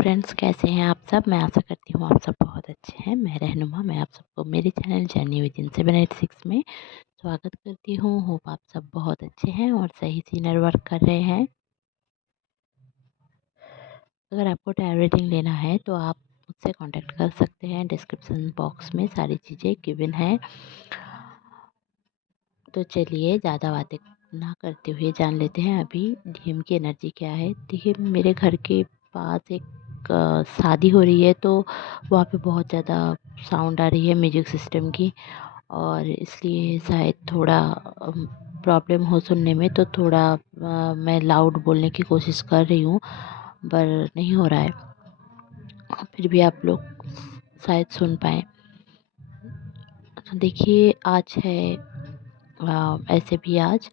Friends, कैसे हैं आप सब। मैं आशा करती हूँ आप सब बहुत अच्छे हैं। मैं रहनुमा, मैं आप सबको मेरे चैनल जर्नी विद इन 786 में स्वागत करती हूँ। होप आप सब बहुत अच्छे हैं और सही से इनर वर्क कर रहे हैं। अगर आपको टैरो रीडिंग लेना है तो आप मुझसे कांटेक्ट कर सकते हैं। डिस्क्रिप्शन बॉक्स में सारी चीज़ें गिवन हैं। तो चलिए ज़्यादा बातें ना करते हुए जान लेते हैं अभी डीएम की एनर्जी क्या है। देखिए, मेरे घर के पास एक शादी हो रही है, तो वहाँ पे बहुत ज़्यादा साउंड आ रही है म्यूजिक सिस्टम की, और इसलिए शायद थोड़ा प्रॉब्लम हो सुनने में। तो थोड़ा मैं लाउड बोलने की कोशिश कर रही हूँ, पर नहीं हो रहा है। फिर भी आप लोग शायद सुन पाएँ। तो देखिए, आज है ऐसे भी आज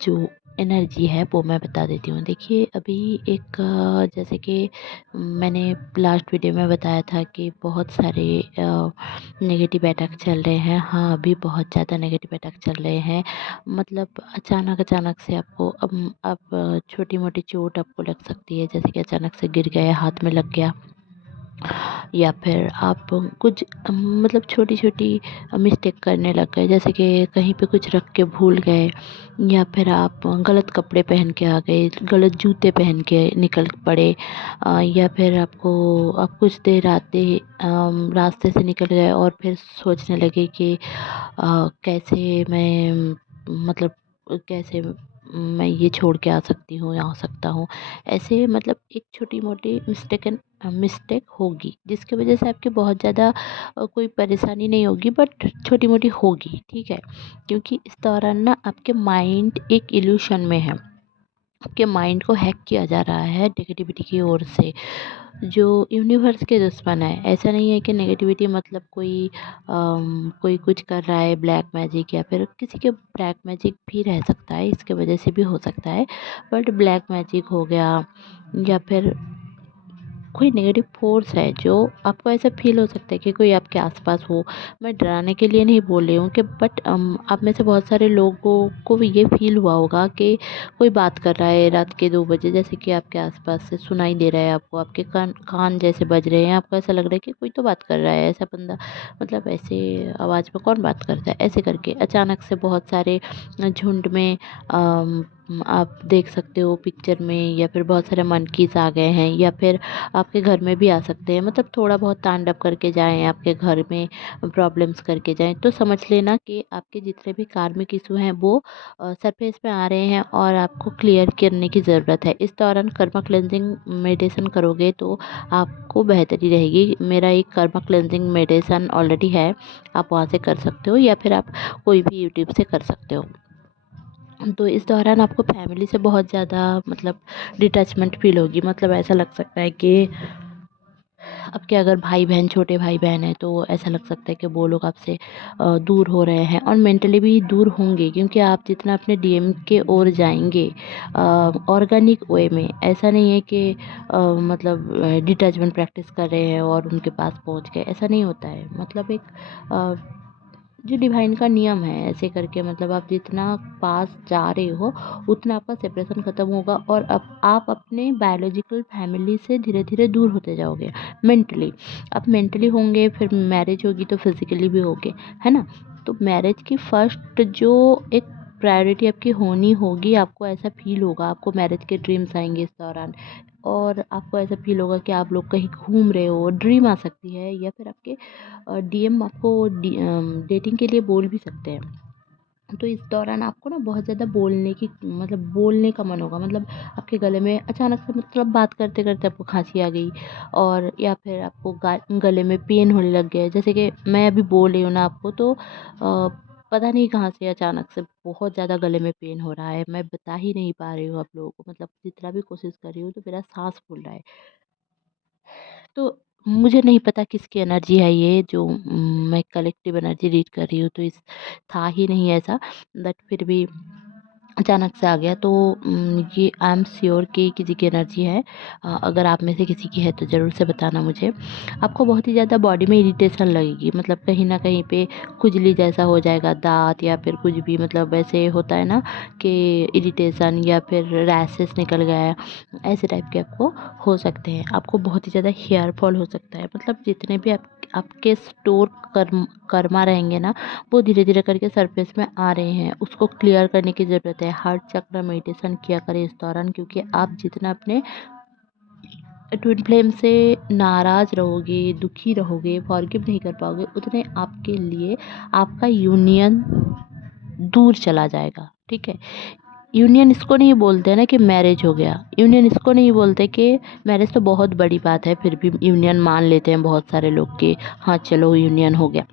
जो एनर्जी है वो मैं बता देती हूँ। देखिए, अभी एक जैसे कि मैंने लास्ट वीडियो में बताया था कि बहुत सारे नेगेटिव अटैक चल रहे हैं। हाँ, अभी बहुत ज़्यादा नेगेटिव अटैक चल रहे हैं। मतलब अचानक से आपको अब छोटी मोटी चोट आपको लग सकती है, जैसे कि अचानक से गिर गए, हाथ में लग गया, या फिर आप कुछ मतलब छोटी-छोटी मिस्टेक करने लग गए, जैसे कि कहीं पे कुछ रख के भूल गए, या फिर आप गलत कपड़े पहन के आ गए, गलत जूते पहन के निकल पड़े, या फिर आप कुछ देर आते रास्ते से निकल गए और फिर सोचने लगे कि कैसे मैं मतलब कैसे मैं ये छोड़ के आ सकती हूँ या आ सकता हूँ। ऐसे मतलब एक छोटी-मोटी मिस्टेक होगी, जिसकी वजह से आपकी बहुत ज़्यादा कोई परेशानी नहीं होगी, बट छोटी-मोटी होगी, ठीक है? क्योंकि इस दौरान ना आपके माइंड एक इल्यूशन में है। आपके माइंड को हैक किया जा रहा है नेगेटिविटी की ओर से, जो यूनिवर्स के दुश्मन है। ऐसा नहीं है कि नेगेटिविटी मतलब कोई कुछ कर रहा है, ब्लैक मैजिक, या फिर किसी के ब्लैक मैजिक भी रह सकता है, इसके वजह से भी हो सकता है। बट ब्लैक मैजिक हो गया, या फिर कोई नेगेटिव फोर्स है, जो आपको ऐसा फ़ील हो सकता है कि कोई आपके आस-पास हो। मैं डराने के लिए नहीं बोल रही हूँ कि बट आप में से बहुत सारे लोगों को भी ये फ़ील हुआ होगा कि कोई बात कर रहा है रात के 2 बजे, जैसे कि आपके आस-पास से सुनाई दे रहा है आपको, आपके कान कान जैसे बज रहे हैं, आपको ऐसा लग रहा है कि कोई तो बात कर रहा है, ऐसा बंदा मतलब ऐसे आवाज़ में कौन बात करता है? ऐसे करके अचानक से बहुत सारे झुंड में आप देख सकते हो पिक्चर में, या फिर बहुत सारे मंकीज़ आ गए हैं, या फिर आपके घर में भी आ सकते हैं। मतलब थोड़ा बहुत तांडव करके जाएँ, आपके घर में प्रॉब्लम्स करके जाएँ, तो समझ लेना कि आपके जितने भी कार्मिक इश्यू हैं वो सरफेस पे आ रहे हैं और आपको क्लियर करने की ज़रूरत है। इस दौरान कर्मा क्लेंजिंग मेडिटेशन करोगे तो आपको बेहतरी रहेगी। मेरा एक कर्मा क्लेंजिंग मेडिटेशन ऑलरेडी है, आप वहाँ से कर सकते हो, या फिर आप कोई भी यूट्यूब से कर सकते हो। तो इस दौरान आपको फैमिली से बहुत ज़्यादा मतलब डिटैचमेंट फ़ील होगी। मतलब ऐसा लग सकता है कि आपके अगर भाई-बहन, छोटे भाई-बहन हैं, तो ऐसा लग सकता है कि वो लोग आपसे दूर हो रहे हैं, और मेंटली भी दूर होंगे, क्योंकि आप जितना अपने डीएम के ओर जाएँगे ऑर्गेनिक वे में, ऐसा नहीं है कि मतलब डिटैचमेंट प्रैक्टिस कर रहे हैं और उनके पास पहुँच गए, ऐसा नहीं होता है। मतलब एक अ, जो डिवाइन का नियम है, ऐसे करके मतलब आप जितना पास जा रहे हो, उतना आपका सेपरेशन ख़त्म होगा, और अब आप अपने बायोलॉजिकल फैमिली से धीरे-धीरे दूर होते जाओगे मेंटली। अब मेंटली होंगे, फिर मैरिज होगी तो फिज़िकली भी होगे, है ना? तो मैरिज की फर्स्ट जो एक प्रायोरिटी आपकी होनी होगी, आपको ऐसा फ़ील होगा, आपको मैरिज के ड्रीम्स आएँगे इस दौरान, और आपको ऐसा फ़ील होगा कि आप लोग कहीं घूम रहे हो, ड्रीम आ सकती है, या फिर आपके डीएम आपको डेटिंग के लिए बोल भी सकते हैं। तो इस दौरान आपको ना बहुत ज़्यादा बोलने की मतलब बोलने का मन होगा। मतलब आपके गले में अचानक से मतलब बात करते-करते आपको खाँसी आ गई, और या फिर आपको गा गले में पेन होने लग गया है। जैसे कि मैं अभी बोल रही हूँ ना आपको, तो पता नहीं कहाँ से अचानक से बहुत ज़्यादा गले में पेन हो रहा है। मैं बता ही नहीं पा रही हूँ आप लोगों को, मतलब जितना भी कोशिश कर रही हूँ तो मेरा साँस फूल रहा है। तो मुझे नहीं पता किसकी एनर्जी है ये, जो मैं कलेक्टिव एनर्जी रीड कर रही हूँ, तो इस था ही नहीं ऐसा, बट फिर भी अचानक से आ गया, तो ये आई एम श्योर कि किसी की एनर्जी है। अगर आप में से किसी की है तो ज़रूर से बताना मुझे। आपको बहुत ही ज़्यादा बॉडी में इरिटेशन लगेगी, मतलब कहीं न कहीं पे खुजली जैसा हो जाएगा, दाँत या फिर कुछ भी, मतलब ऐसे होता है ना कि इरिटेशन या फिर रैशेस निकल गया है, ऐसे टाइप के आपको हो सकते हैं। आपको बहुत ही ज़्यादा हेयर फॉल हो सकता है, मतलब जितने भी आपके स्टोर कर्मा रहेंगे ना, वो धीरे-धीरे करके सरफेस में आ रहे हैं, उसको क्लियर करने की ज़रूरत है। हार्ट चक्र मेडिटेशन किया करें इस दौरान, क्योंकि आप जितना अपने ट्विन फ्लेम से नाराज़ रहोगे, दुखी रहोगे, फॉरगिव नहीं कर पाओगे, उतने आपके लिए आपका यूनियन दूर चला जाएगा, ठीक है? यूनियन इसको नहीं बोलते हैं ना कि मैरिज हो गया, यूनियन इसको नहीं बोलते कि मैरिज तो बहुत बड़ी बात है, फिर भी यूनियन मान लेते हैं बहुत सारे लोग कि हाँ, चलो यूनियन हो गया।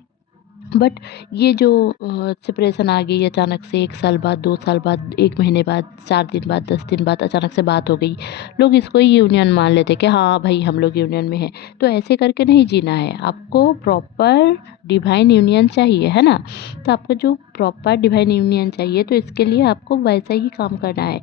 बट ये जो सेपरेशन आ गई अचानक से, 1 साल बाद, 2 साल बाद, 1 महीने बाद, 4 दिन बाद, 10 दिन बाद अचानक से बात हो गई। लोग इसको ही यूनियन मान लेते हैं कि हाँ भाई, हम लोग यूनियन में हैं। तो ऐसे करके नहीं जीना है, आपको प्रॉपर डिवाइन यूनियन चाहिए, है ना? तो आपको जो प्रॉपर डिवाइन यूनियन चाहिए, तो इसके लिए आपको वैसा ही काम करना है।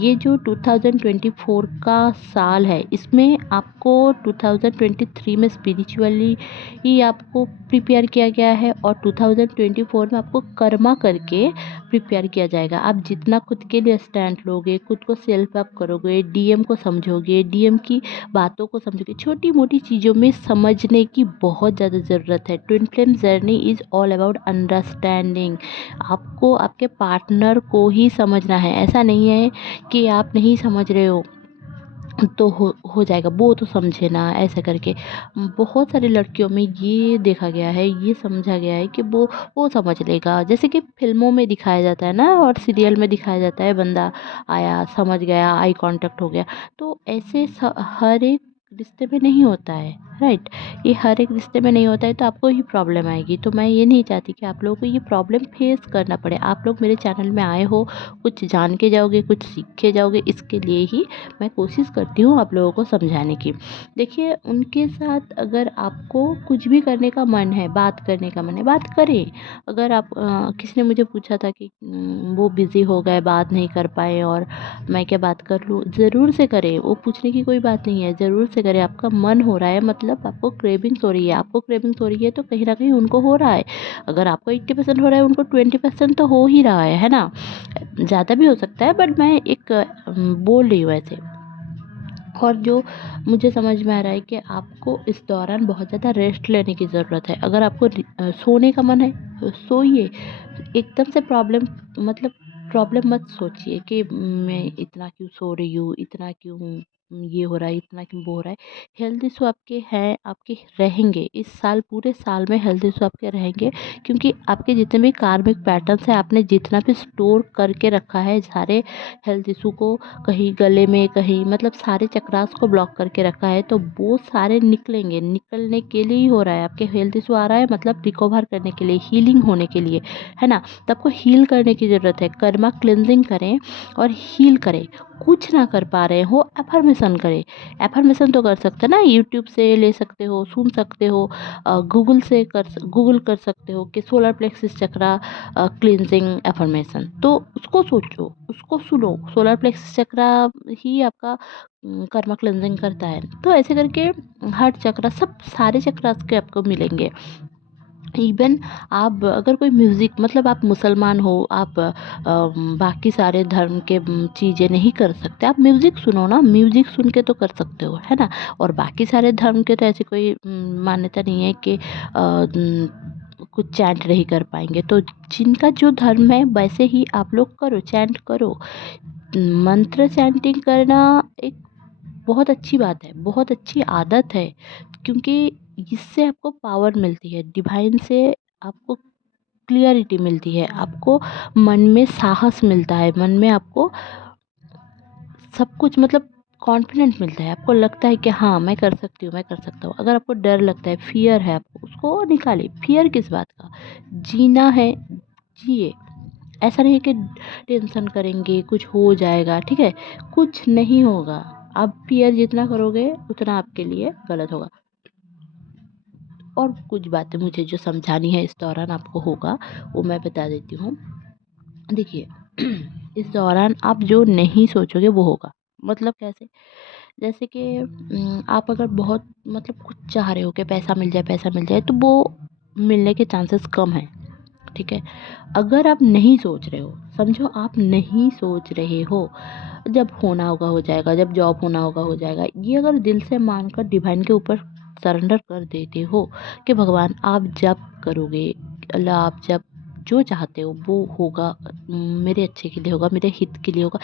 ये जो 2024 का साल है, इसमें आपको 2023 में स्पिरिचुअली ही आपको प्रिपेयर किया गया है, और 2024 में आपको कर्मा करके प्रिपेयर किया जाएगा। आप जितना खुद के लिए स्टैंड लोगे, खुद को सेल्फ अप करोगे, डीएम को समझोगे, डीएम की बातों को समझोगे, छोटी मोटी चीज़ों में समझने की बहुत ज़्यादा ज़रूरत है। Twin flame journey is all about understanding. आपको आपके पार्टनर को ही समझना है, ऐसा नहीं है कि आप नहीं समझ रहे हो तो हो जाएगा, वो तो समझे ना, ऐसा करके। बहुत सारी लड़कियों में ये देखा गया है, ये समझा गया है कि वो समझ लेगा, जैसे कि फ़िल्मों में दिखाया जाता है ना, और सीरियल में दिखाया जाता है, बंदा आया, समझ गया, आई कॉन्टैक्ट हो गया। तो ऐसे हर एक रिश्ते में नहीं होता है, राइट? ये हर एक रिश्ते में नहीं होता है, तो आपको ही प्रॉब्लम आएगी। तो मैं ये नहीं चाहती कि आप लोगों को ये प्रॉब्लम फेस करना पड़े। आप लोग मेरे चैनल में आए हो, कुछ जान के जाओगे, कुछ सीख के जाओगे, इसके लिए ही मैं कोशिश करती हूँ आप लोगों को समझाने की। देखिए, उनके साथ अगर आपको कुछ भी करने का मन है, बात करने का मन है, बात करें। अगर आप किसी ने मुझे पूछा था कि वो बिज़ी हो गए, बात नहीं कर पाए, और मैं क्या बात कर लूँ? ज़रूर से करें, वो पूछने की कोई बात नहीं है, ज़रूर से करें। आपका मन हो रहा है, मतलब आपको क्रेविंग्स हो रही है, आपको क्रेविंग्स हो रही है, तो कहीं न कहीं उनको हो रहा है। अगर आपको 80% हो रहा है, उनको 20% तो हो ही रहा है ना? ज़्यादा भी हो सकता है, बट मैं एक बोल रही हूँ ऐसे। और जो मुझे समझ में आ रहा है कि आपको इस दौरान बहुत ज़्यादा रेस्ट लेने की ज़रूरत है। अगर आपको सोने का मन है, तो सोइए। एकदम से प्रॉब्लम, मतलब प्रॉब्लम मत सोचिए कि मैं इतना क्यों सो रही हूँ, इतना क्यों ये हो रहा है, इतना क्यों वो हो रहा है। हेल्थ इशू आपके हैं, आपके रहेंगे। इस साल, पूरे साल में हेल्थ इशू आपके रहेंगे, क्योंकि आपके जितने भी कार्मिक पैटर्न्स हैं, आपने जितना भी स्टोर करके रखा है सारे हेल्थ इशू को, कहीं गले में, कहीं, मतलब सारे चक्रास को ब्लॉक करके रखा है, तो वो सारे निकलेंगे। निकलने के लिए ही हो रहा है। आपके हेल्थ इशू आ रहा है, मतलब रिकवर करने के लिए, हीलिंग होने के लिए, है ना? तो आपको हील करने की ज़रूरत है। कर्मा क्लींजिंग करें और हील करें। कुछ ना कर पा रहे हो, अफ़र्मेशन करें। अफ़र्मेशन तो कर सकते हैं ना, यूट्यूब से ले सकते हो, सुन सकते हो, गूगल कर सकते हो कि सोलर प्लेक्सिस चक्रा क्लींजिंग अफ़र्मेशन। तो उसको सोचो, उसको सुनो। सोलर प्लेक्सिस चक्रा ही आपका कर्मा क्लींजिंग करता है। तो ऐसे करके हार्ट चक्रा, सब सारे चक्रास के आपको मिलेंगे। इवन आप अगर कोई म्यूज़िक, मतलब आप मुसलमान हो, आप बाकी सारे धर्म के चीज़ें नहीं कर सकते, आप म्यूज़िक सुनो ना, म्यूज़िक सुन के तो कर सकते हो, है ना? और बाकी सारे धर्म के तो ऐसी कोई मान्यता नहीं है कि कुछ चैंट नहीं कर पाएँगे। तो जिनका जो धर्म है, वैसे ही आप लोग करो, चैंट करो। मंत्र चैंटिंग करना एक बहुत अच्छी बात है, बहुत अच्छी आदत है, क्योंकि इससे आपको पावर मिलती है, डिवाइन से आपको क्लियरिटी मिलती है, आपको मन में साहस मिलता है, मन में आपको सब कुछ, मतलब कॉन्फिडेंट मिलता है। आपको लगता है कि हाँ, मैं कर सकती हूँ, मैं कर सकता हूँ। अगर आपको डर लगता है, फ़ियर है आपको, उसको निकालिए। फ़ियर किस बात का? जीना है, जिए। ऐसा नहीं कि टेंशन करेंगे, कुछ हो जाएगा, ठीक है? कुछ नहीं होगा। आप फ़ियर जितना करोगे, उतना आपके लिए गलत होगा। और कुछ बातें मुझे जो समझानी है इस दौरान आपको होगा, वो मैं बता देती हूँ। देखिए, इस दौरान आप जो नहीं सोचोगे वो होगा। मतलब कैसे? जैसे कि आप अगर बहुत मतलब कुछ चाह रहे हो कि पैसा मिल जाए तो वो मिलने के चांसेस कम हैं, ठीक है? अगर आप नहीं सोच रहे हो, समझो आप नहीं सोच रहे हो, जब होना होगा हो जाएगा, जब जॉब होना होगा हो जाएगा, ये अगर दिल से मानकर डिवाइन के ऊपर सरेंडर कर देते हो कि भगवान आप जब करोगे, अल्लाह आप जब जो चाहते हो वो होगा, मेरे अच्छे के लिए होगा, मेरे हित के लिए होगा।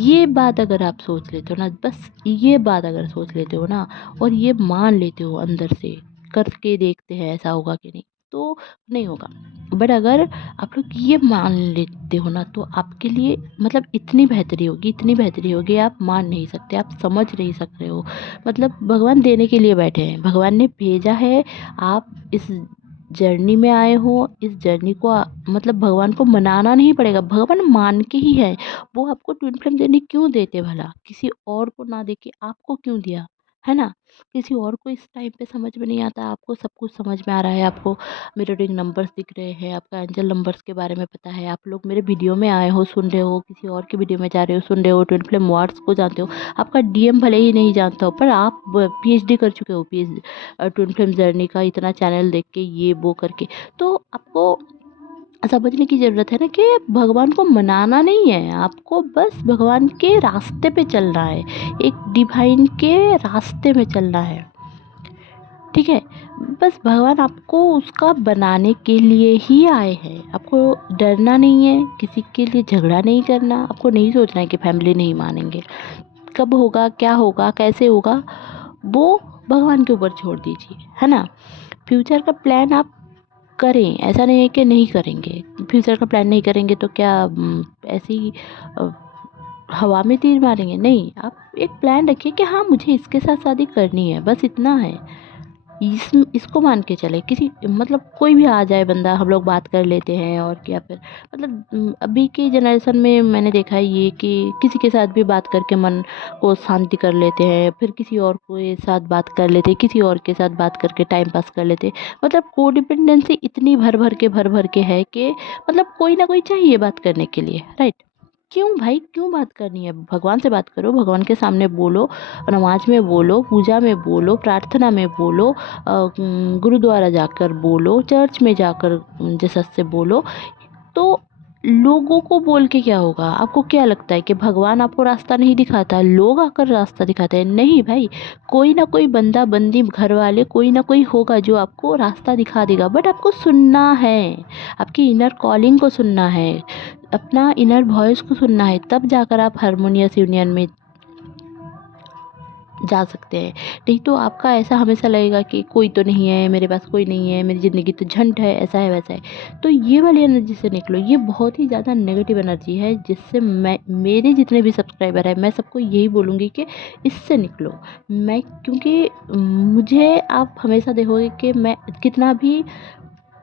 ये बात अगर आप सोच लेते हो ना, बस ये बात अगर सोच लेते हो ना और ये मान लेते हो अंदर से, करके देखते हैं ऐसा होगा कि नहीं, तो नहीं होगा। बट अगर आप लोग ये मान लेते हो ना तो आपके लिए मतलब इतनी बेहतरी होगी आप मान नहीं सकते, आप समझ नहीं सकते हो। मतलब भगवान देने के लिए बैठे हैं, भगवान ने भेजा है, आप इस जर्नी में आए हो, इस जर्नी को मतलब भगवान को मनाना नहीं पड़ेगा, भगवान मान के ही है। वो आपको ट्विन फ्लेम जर्नी क्यों देते भला? किसी और को ना दे के आपको क्यों दिया, है ना? किसी और को इस टाइम पे समझ में नहीं आता, आपको सब कुछ समझ में आ रहा है, आपको मिररिंग नंबर्स दिख रहे हैं, आपका एंजल नंबर्स के बारे में पता है, आप लोग मेरे वीडियो में आए हो, सुन रहे हो, किसी और की वीडियो में जा रहे हो, सुन रहे हो, ट्विन फ्लेम वार्ड्स को जानते हो, आपका डीएम भले ही नहीं जानता हो पर आप पीएचडी कर चुके हो, पीएचडी ट्विन फ्लेम जर्नी का इतना चैनल देख के ये वो करके, तो आपको समझने की ज़रूरत है ना कि भगवान को मनाना नहीं है, आपको बस भगवान के रास्ते पे चलना है, एक डिवाइन के रास्ते में चलना है, ठीक है? बस भगवान आपको उसका बनाने के लिए ही आए हैं, आपको डरना नहीं है, किसी के लिए झगड़ा नहीं करना, आपको नहीं सोचना है कि फैमिली नहीं मानेंगे, कब होगा, क्या होगा, कैसे होगा, वो भगवान के ऊपर छोड़ दीजिए, है ना? फ्यूचर का प्लान आप करें, ऐसा नहीं है कि नहीं करेंगे, फ्यूचर का प्लान नहीं करेंगे तो क्या ऐसे ही अ, हवा में तीर मारेंगे? नहीं, आप एक प्लान रखिए कि हाँ, मुझे इसके साथ शादी करनी है, बस इतना है। इसको मान के चले, किसी मतलब कोई भी आ जाए बंदा, हम लोग बात कर लेते हैं और क्या फिर मतलब अभी की जनरेशन में मैंने देखा है ये कि किसी के साथ भी बात करके मन को शांति कर लेते हैं, फिर किसी और के साथ बात कर लेते हैं, किसी और के साथ बात करके टाइम पास कर लेते हैं। मतलब कोडिपेंडेंसी इतनी भर भर के है कि मतलब कोई ना कोई चाहिए बात करने के लिए, राइट? क्यों भाई, क्यों बात करनी है? भगवान से बात करो, भगवान के सामने बोलो, नमाज में बोलो, पूजा में बोलो, प्रार्थना में बोलो, गुरुद्वारा जाकर बोलो, चर्च में जाकर जीसस से बोलो। तो लोगों को बोल के क्या होगा? आपको क्या लगता है कि भगवान आपको रास्ता नहीं दिखाता, लोग आकर रास्ता दिखाते हैं? नहीं भाई, कोई ना कोई बंदा बंदी घर वाले कोई ना कोई होगा जो आपको रास्ता दिखा देगा, बट आपको सुनना है, आपकी इनर कॉलिंग को सुनना है, अपना इनर वॉइस को सुनना है, तब जाकर आप हारमोनियस यूनियन में जा सकते हैं। नहीं तो आपका ऐसा हमेशा लगेगा कि कोई तो नहीं है, मेरे पास कोई नहीं है, मेरी ज़िंदगी तो झंड है, ऐसा है वैसा है। तो ये वाली एनर्जी से निकलो, ये बहुत ही ज़्यादा नेगेटिव एनर्जी है जिससे मैं, मेरे जितने भी सब्सक्राइबर हैं, मैं सबको यही बोलूँगी कि इससे निकलो। मैं क्योंकि मुझे आप हमेशा देखोगे कि मैं कितना भी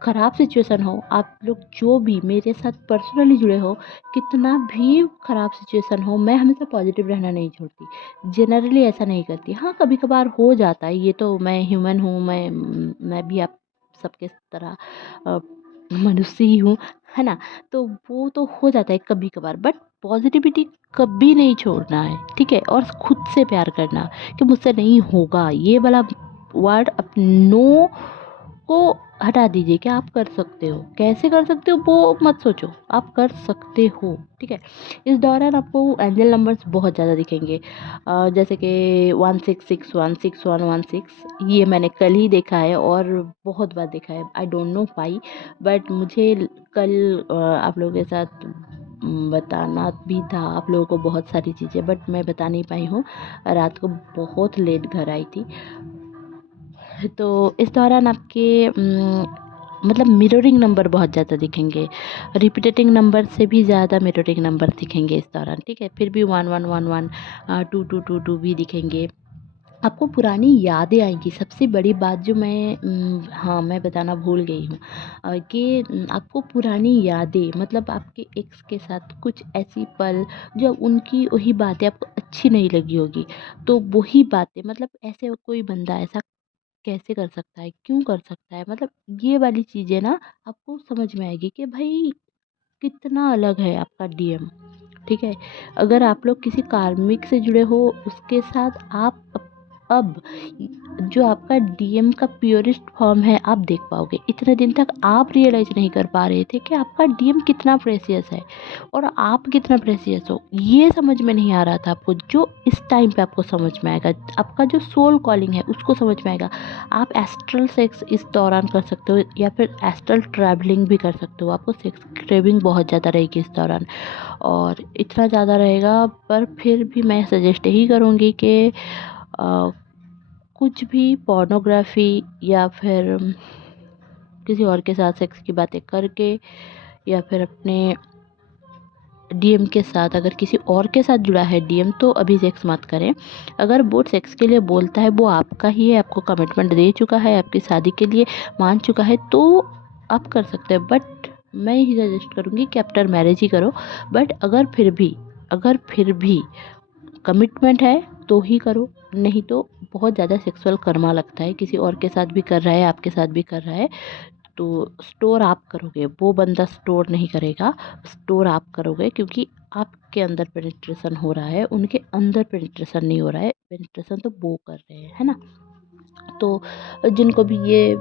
ख़राब सिचुएशन हो, आप लोग जो भी मेरे साथ पर्सनली जुड़े हो, कितना भी ख़राब सिचुएशन हो, मैं हमेशा पॉजिटिव रहना नहीं छोड़ती। जनरली ऐसा नहीं करती। हाँ, कभी-कभार हो जाता है, ये तो मैं ह्यूमन हूँ, मैं भी आप सबके तरह अ, मनुष्य ही हूँ, है ना? तो वो तो हो जाता है कभी-कभार, बट पॉजिटिविटी कभी नहीं छोड़ना है, ठीक है? और खुद से प्यार करना कि मुझसे नहीं होगा, ये वाला वर्ड नो को हटा दीजिए कि आप कर सकते हो। कैसे कर सकते हो वो मत सोचो, आप कर सकते हो, ठीक है? इस दौरान आपको एंजल नंबर्स बहुत ज़्यादा दिखेंगे, जैसे कि 16616116, ये मैंने कल ही देखा है और बहुत बार देखा है, I don't know why, but मुझे कल आप लोगों के साथ बताना भी था आप लोगों को बहुत सारी चीज़ें, बट मैं बता नहीं पाई हूँ, रात को बहुत लेट घर आई थी। तो इस दौरान आपके मतलब मिररिंग नंबर बहुत ज़्यादा दिखेंगे, रिपीटेटिंग नंबर से भी ज़्यादा मिररिंग नंबर दिखेंगे इस दौरान, ठीक है? फिर भी 1111 2222 भी दिखेंगे। आपको पुरानी यादें आएँगी, सबसे बड़ी बात जो मैं हाँ, मैं बताना भूल गई हूँ, कि आपको पुरानी यादें मतलब आपके एक्स के साथ कुछ ऐसी पल जो उनकी वही बातें आपको अच्छी नहीं लगी होगी, तो वही बातें मतलब ऐसे कोई बंदा ऐसा कैसे कर सकता है? क्यों कर सकता है? मतलब ये वाली चीज़ें ना आपको समझ में आएगी कि भई कितना अलग है आपका डीएम, ठीक है। अगर आप लोग किसी कार्मिक से जुड़े हो, उसके साथ आप अब जो आपका डीएम का प्योरेस्ट फॉर्म है आप देख पाओगे। इतने दिन तक आप रियलाइज नहीं कर पा रहे थे कि आपका डीएम कितना प्रेशियस है और आप कितना प्रेशियस हो, ये समझ में नहीं आ रहा था आपको। जो इस टाइम पे आपको समझ में आएगा, आपका जो सोल कॉलिंग है उसको समझ में आएगा। आप एस्ट्रल सेक्स इस दौरान कर सकते हो या फिर एस्ट्रल ट्रैवलिंग भी कर सकते हो। आपको सेक्स क्रेविंग बहुत ज़्यादा रहेगी इस दौरान, और इतना ज़्यादा रहेगा। पर फिर भी मैं सजेस्ट यही करूँगी कि कुछ भी पोर्नोग्राफी या फिर किसी और के साथ सेक्स की बातें करके या फिर अपने डीएम के साथ, अगर किसी और के साथ जुड़ा है डीएम तो अभी सेक्स मत करें। अगर वो सेक्स के लिए बोलता है, वो आपका ही है, आपको कमिटमेंट दे चुका है, आपकी शादी के लिए मान चुका है, तो आप कर सकते हैं। बट मैं यही सजेस्ट करूँगी कि आफ्टर मैरिज ही करो। बट अगर फिर भी कमिटमेंट है तो ही करो, नहीं तो बहुत ज़्यादा सेक्सुअल कर्मा लगता है। किसी और के साथ भी कर रहा है, आपके साथ भी कर रहा है, तो स्टोर आप करोगे, वो बंदा स्टोर नहीं करेगा। स्टोर आप करोगे क्योंकि आपके अंदर पेनिट्रेशन हो रहा है, उनके अंदर पेनिट्रेशन नहीं हो रहा है। पेनिट्रेशन तो वो कर रहे हैं, है ना। तो जिनको भी ये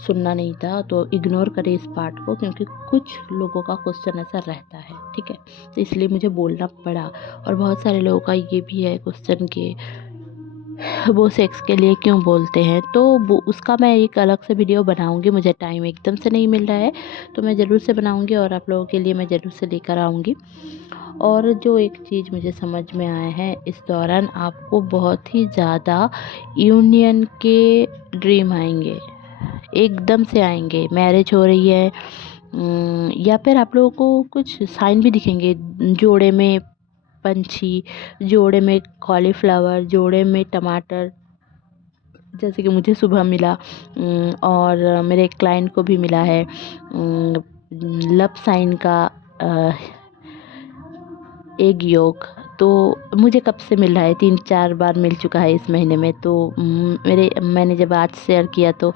सुनना नहीं था तो इग्नोर करें इस पार्ट को, क्योंकि कुछ लोगों का क्वेश्चन ऐसा रहता है, ठीक है। तो इसलिए मुझे बोलना पड़ा। और बहुत सारे लोगों का ये भी है क्वेश्चन कि वो सेक्स के लिए क्यों बोलते हैं, तो वो उसका मैं एक अलग से वीडियो बनाऊंगी। मुझे टाइम एकदम से नहीं मिल रहा है, तो मैं ज़रूर से बनाऊंगी और आप लोगों के लिए मैं ज़रूर से लेकर आऊँगी। और जो एक चीज़ मुझे समझ में आया है, इस दौरान आपको बहुत ही ज़्यादा यूनियन के ड्रीम आएंगे, एकदम से आएंगे। मैरिज हो रही है, या फिर आप लोगों को कुछ साइन भी दिखेंगे, जोड़े में पंछी, जोड़े में कॉलीफ्लावर, जोड़े में टमाटर, जैसे कि मुझे सुबह मिला। और मेरे एक क्लाइंट को भी मिला है लव साइन का एग योग। तो मुझे कब से मिल रहा है, 3-4 बार मिल चुका है इस महीने में। तो मैंने जब आज शेयर किया तो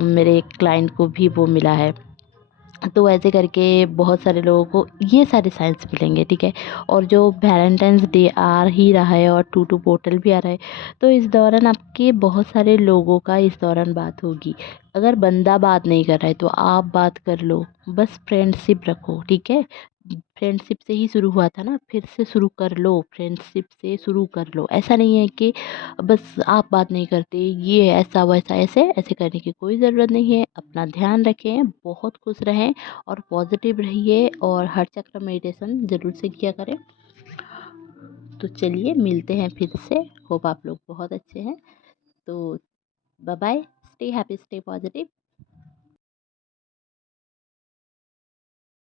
मेरे एक क्लाइंट को भी वो मिला है। तो ऐसे करके बहुत सारे लोगों को ये सारे साइंस मिलेंगे, ठीक है। और जो वैलेंटाइंस डे आ ही रहा है और 2-2 पोर्टल भी आ रहा है, तो इस दौरान आपके बहुत सारे लोगों का इस दौरान बात होगी। अगर बंदा बात नहीं कर रहा है तो आप बात कर लो, बस फ्रेंडशिप रखो, ठीक है। फ्रेंडशिप से ही शुरू हुआ था ना, फिर से शुरू कर लो, फ्रेंडशिप से शुरू कर लो। ऐसा नहीं है कि बस आप बात नहीं करते, ये ऐसा वैसा, ऐसे ऐसे करने की कोई ज़रूरत नहीं है। अपना ध्यान रखें, बहुत खुश रहें और पॉजिटिव रहिए, और हर चक्र मेडिटेशन ज़रूर से किया करें। तो चलिए मिलते हैं फिर से। होप आप लोग बहुत अच्छे हैं। तो bye bye, stay happy, stay positive.